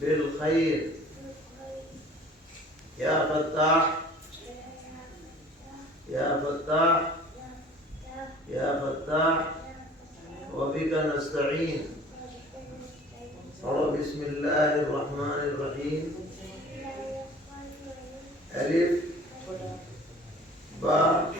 بالخير. يا فتاح يا فتاح يا فتاح وبك نستعين. بسم الله الرحمن الرحيم. ألف باء